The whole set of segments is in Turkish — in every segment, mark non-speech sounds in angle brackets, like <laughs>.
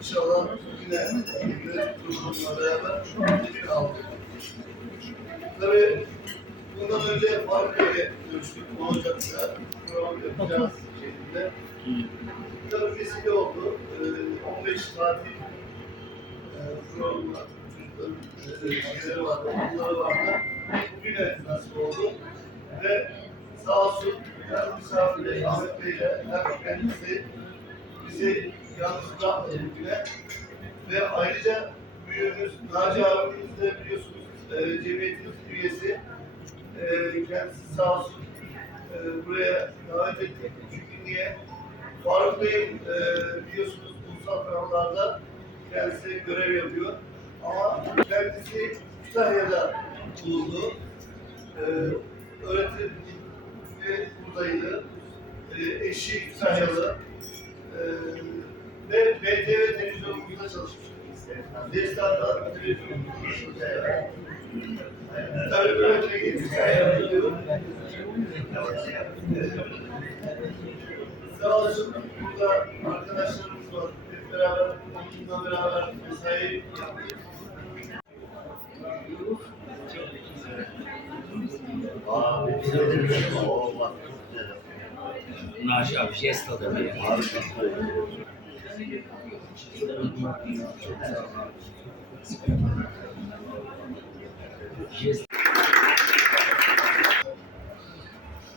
İnşallah yine yönetim kurulumla beraber bir aldık. Tabii bundan önce fabrikayla görüştük. Olacaksa program yapacağız şeklinde. Tabii vesile oldu. Ee, 15 tatil e, programı. Çocukların e, vardı, okulları vardı. Bugüne nasip oldu. Ve sağ olsun hem misafirle Ahmet Bey'le hem kendisi bizi yalnız bırakmadı bugüne. Ve ayrıca büyüğümüz Naci abimiz de biliyorsunuz e, cemiyetimiz üyesi. E, kendisi sağ olsun e, buraya davet ettik. Çünkü niye? Faruk Bey e, biliyorsunuz ulusal kanallarda kendisi görev yapıyor. Ama kendisi Kütahya'da bulundu. E, öğretim ve buradaydı. E, eşi Kütahyalı. E, ve BTV televizyonumuzda çalışmış. Destar'da televizyonumuzda. Tabii böyle bir Kütahya'da gidiyor. Sağ olsun burada arkadaşlarımız var. Hep beraber, onunla beraber mesai yaptık. Abi bize de bir şey olmaz. Naci abi jest adamı ya.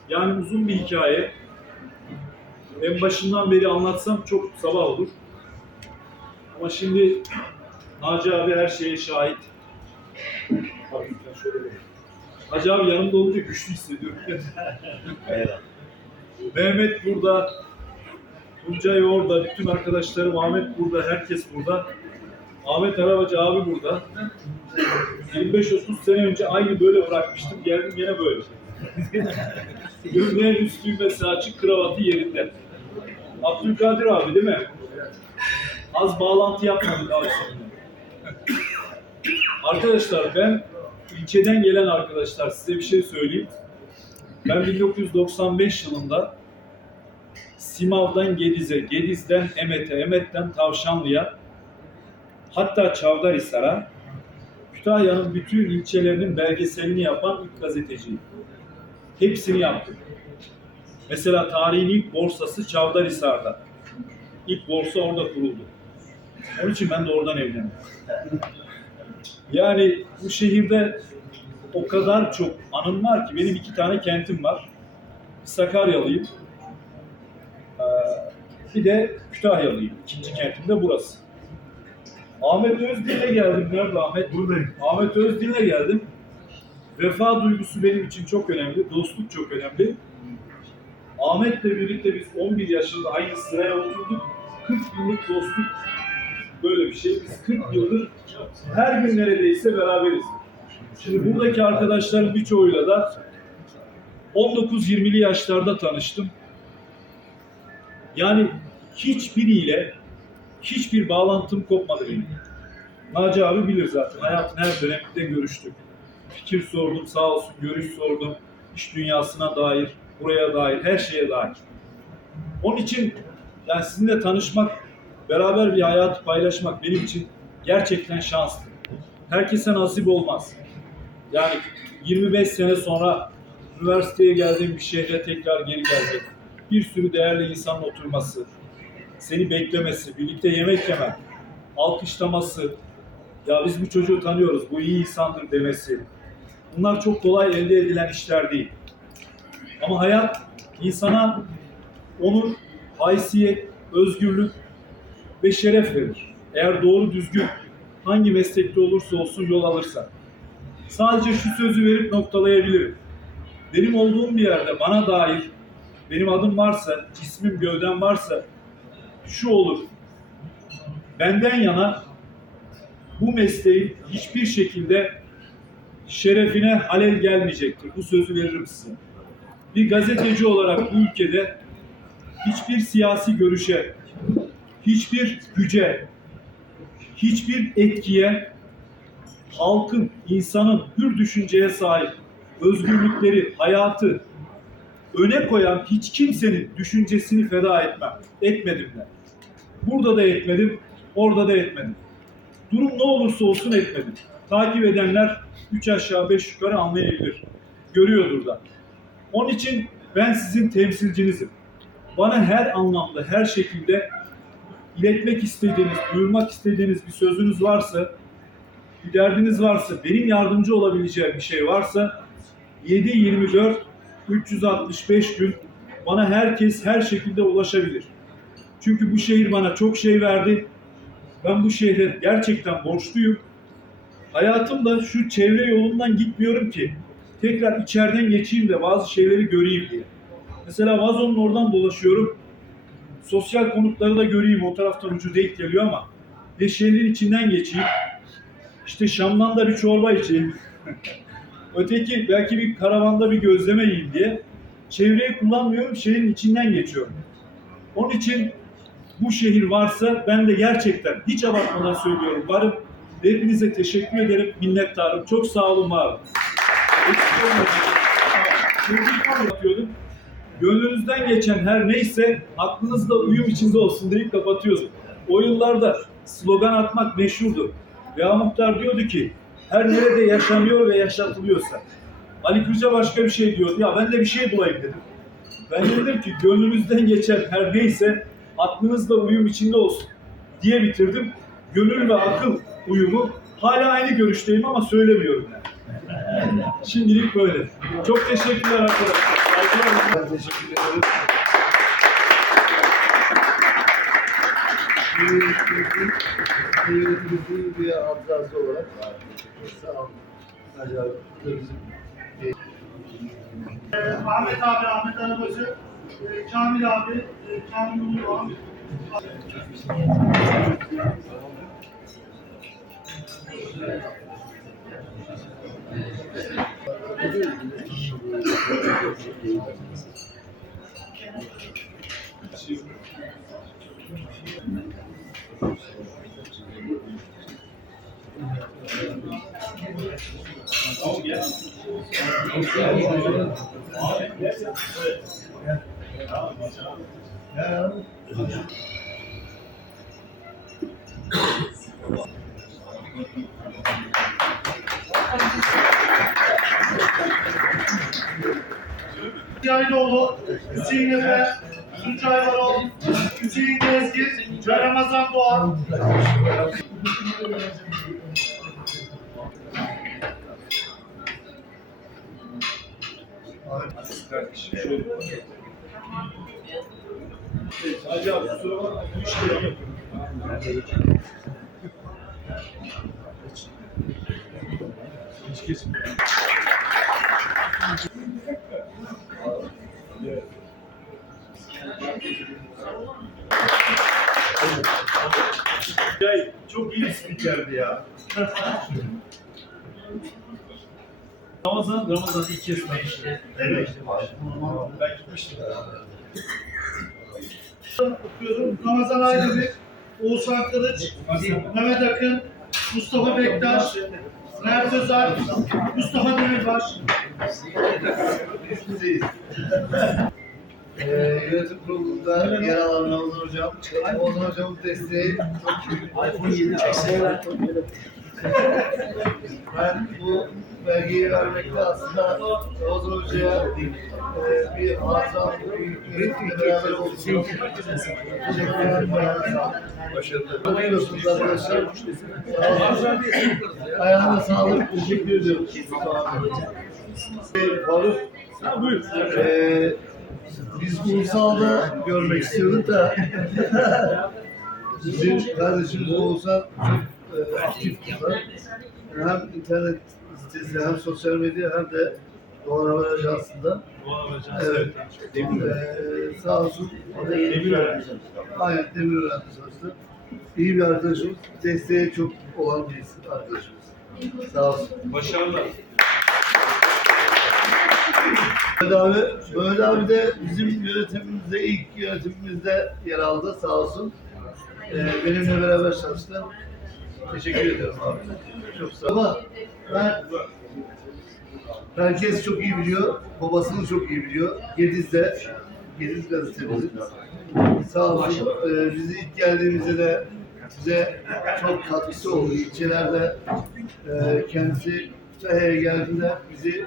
Yani uzun bir hikaye. En başından beri anlatsam çok sabah olur. Ama şimdi Naci abi her şeye şahit. Hacı abi yanımda olunca güçlü hissediyorum. Mehmet burada, Tuncay orada, bütün arkadaşlarım Ahmet burada, herkes burada. Ahmet Arabacı abi burada. 25-30 sene önce aynı böyle bırakmıştım, geldim yine böyle. <laughs> Gömleğin üstü mesela açık kravatı yerinde. Abdülkadir abi değil mi? Az bağlantı yapmadık abi seninle. Arkadaşlar ben ilçeden gelen arkadaşlar size bir şey söyleyeyim. Ben 1995 yılında Simav'dan Gediz'e, Gediz'den Emet'e, Emet'ten Tavşanlı'ya hatta Çavdarhisar'a Kütahya'nın bütün ilçelerinin belgeselini yapan ilk gazeteciyim. Hepsini yaptım. Mesela tarihin ilk borsası Çavdarhisar'da. İlk borsa orada kuruldu. Onun için ben de oradan evlendim. Yani bu şehirde o kadar çok anım var ki benim iki tane kentim var. Sakaryalıyım. Ee, bir de Kütahyalıyım. İkinci kentim de burası. Ahmet Özdil'e geldim. Nerede Ahmet? Buradayım. Ahmet Özdil'e geldim. Vefa duygusu benim için çok önemli. Dostluk çok önemli. Ahmet'le birlikte biz 11 yaşında aynı sıraya oturduk. 40 yıllık dostluk böyle bir şey. Biz 40 yıldır her gün neredeyse beraberiz. Şimdi buradaki arkadaşların birçoğuyla da 19-20'li yaşlarda tanıştım. Yani hiçbiriyle hiçbir bağlantım kopmadı benim. Naci abi bilir zaten. Hayatın her döneminde görüştük. Fikir sordum, sağ olsun görüş sordum. İş dünyasına dair, buraya dair, her şeye dair. Onun için yani sizinle tanışmak, beraber bir hayatı paylaşmak benim için gerçekten şanslı. Herkese nasip olmaz. Yani 25 sene sonra üniversiteye geldiğim bir şehre tekrar geri gelmek, bir sürü değerli insanla oturması, seni beklemesi, birlikte yemek yemek, alkışlaması, ya biz bu çocuğu tanıyoruz, bu iyi insandır demesi. Bunlar çok kolay elde edilen işler değil. Ama hayat insana onur, haysiyet, özgürlük ve şeref verir. Eğer doğru düzgün hangi meslekte olursa olsun yol alırsa. Sadece şu sözü verip noktalayabilirim. Benim olduğum bir yerde bana dair benim adım varsa, ismim gövdem varsa şu olur. Benden yana bu mesleğin hiçbir şekilde şerefine halel gelmeyecektir. Bu sözü veririm size. Bir gazeteci olarak bu ülkede hiçbir siyasi görüşe, hiçbir güce, hiçbir etkiye halkın, insanın hür düşünceye sahip özgürlükleri, hayatı öne koyan hiç kimsenin düşüncesini feda etmem. Etmedim de. Burada da etmedim. Orada da etmedim. Durum ne olursa olsun etmedim. Takip edenler üç aşağı beş yukarı anlayabilir. Görüyordur da. Onun için ben sizin temsilcinizim. Bana her anlamda, her şekilde iletmek istediğiniz, duyurmak istediğiniz bir sözünüz varsa, bir derdiniz varsa, benim yardımcı olabileceğim bir şey varsa 7-24 365 gün bana herkes her şekilde ulaşabilir. Çünkü bu şehir bana çok şey verdi. Ben bu şehre gerçekten borçluyum. Hayatımda şu çevre yolundan gitmiyorum ki. Tekrar içeriden geçeyim de bazı şeyleri göreyim diye. Mesela vazonun oradan dolaşıyorum. Sosyal konutları da göreyim. O taraftan ucu denk geliyor ama ve şehrin içinden geçeyim. İşte Şam'dan da bir çorba içeyim. <laughs> Öteki belki bir karavanda bir gözleme yiyeyim diye. Çevreyi kullanmıyorum, şehrin içinden geçiyorum. Onun için bu şehir varsa ben de gerçekten hiç abartmadan söylüyorum varım. Hepinize teşekkür ederim, minnettarım. Çok sağ olun, var. Gönlünüzden geçen her neyse aklınızda uyum içinde olsun deyip kapatıyoruz. O yıllarda slogan atmak meşhurdu. Veya muhtar diyordu ki her nerede yaşanıyor ve yaşatılıyorsa. Ali Kırca başka bir şey diyordu. Ya ben de bir şey bulayım dedim. Ben de dedim ki gönlünüzden geçen her neyse aklınızda uyum içinde olsun diye bitirdim. Gönül ve akıl uyumu hala aynı görüşteyim ama söylemiyorum yani. Şimdilik böyle. Çok teşekkürler arkadaşlar. Teşekkür ederim. Yönetimimizin, yönetimimizin bir abzası olarak sağ olun. Da bizim Ee, Ahmet abi, Ahmet Arabacı, e, Kamil abi, e, Kamil Uluğan, Yaylıoğlu, Hüseyin Efe, Tuncay Varol, Hüseyin Gezgin Ramazan Doğan. Hacı abi kusura bakma. Bu işleri yapıyorum. Hiç kesin. Ya, çok iyi bir spikerdi ya. Ramazan, Ramazan ilk kez tanıştık. Evet. Ben gitmiştim. Okuyorum. Ramazan Aydemir, Oğuzhan Kılıç, Mehmet Akın, Mustafa Bektaş, Mert Özer, Mustafa Demirbaş. Ee, yönetim kurulunda yer alan Ramazan Hocam, Ramazan Hocam'ın desteği çok büyük. iPhone 7 Ben bu belgeyi vermekte aslında Ramazan Hoca'ya e, bir hatıra yönetimle beraber olduğunu teşekkür ederim. Başarılı. Bakıyorsunuz arkadaşlar. Sağ olun. Ayağına sağlık. Teşekkür ediyorum. Faruk, Ha buyur. ee, biz Ulusal'da görmek istiyorduk da <laughs> bizim kardeşimiz Oğuzhan çok aktif. Hem internet sitesi hem sosyal medya hem de Doğan Haber Ajansı'nda. Evet. Ee, sağ olsun. O da yeni bir öğrenci. Aynen Demirören'de çalıştı. İyi bir arkadaşımız. Desteği çok olan bir arkadaşımız. Sağ olsun. Başarılar. Mehmet abi, Mehmet abi de bizim yönetimimizde, ilk yönetimimizde yer aldı sağ olsun. Ee, benimle beraber çalıştı. Teşekkür ediyorum abi. Çok sağ ol. Ama ben, herkes çok iyi biliyor, babasını çok iyi biliyor. Gediz'de, Gediz gazetemizin. Sağ olsun. Ee, bizi ilk geldiğimizde de bize çok katkısı oldu. İlçelerde e, kendisi Kütahya'ya geldiğinde bizi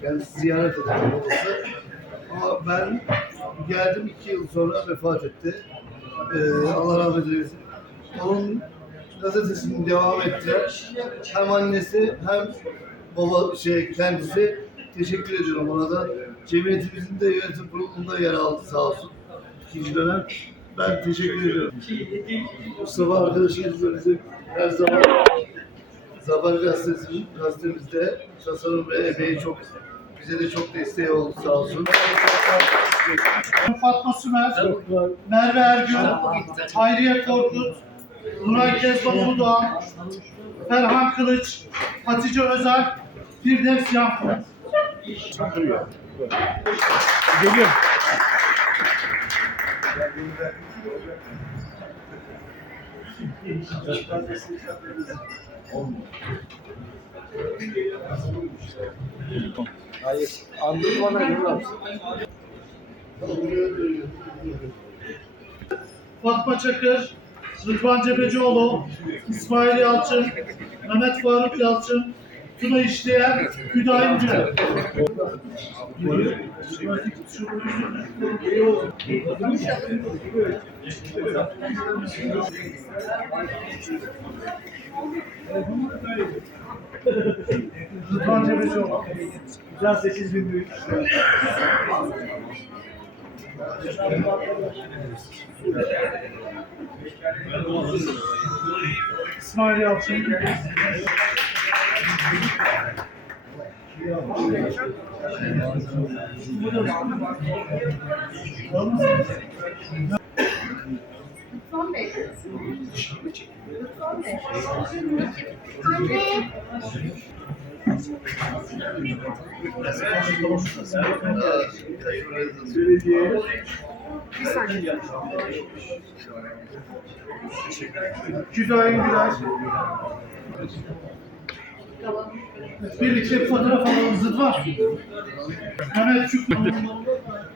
kendisi ziyaret eden babası. Ama ben geldim iki yıl sonra vefat etti. E, Allah rahmet eylesin. Onun gazetesini devam ettiler. Hem annesi hem baba şey kendisi teşekkür ediyorum ona da. Cemiyetimizin de yönetim kurulunda yer aldı sağ olsun. İkinci dönem. Ben teşekkür ediyorum. Mustafa arkadaşımız da bizim her zaman Zafer Gazetesi, gazetemizde tasarım ve emeği çok bize de çok desteği oldu sağ olsun. Fatma Sümer, Merve Ergün, Hayriye Korkut, Nuray Kezban Uludoğan, Ferhan Kılıç, Hatice Özel, Firdevs Yankı. Geliyorum. Hayır, anladın bana Yılmaz. Fatma Çakır, Rıdvan Cebecioğlu, İsmail Yalçın, Mehmet Faruk Yalçın, Tuna İşleyen, Hüdayi Gül. Rıdvan Cebecioğlu. Güzel 8 bin büyük. İsmail Yalçın. Lütfen. Bir saniye. Güzel Güler. Birlikte bir fotoğraf alalım. Mehmet Çukman. Seninle fotoğrafımızı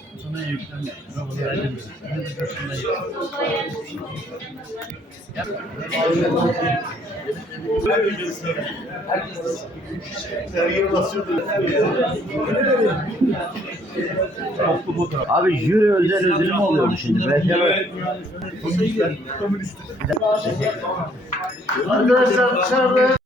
Sergi basıyordu. Abi jüri özel ödülü mü oluyordu şimdi? Belki Arkadaşlar dışarıda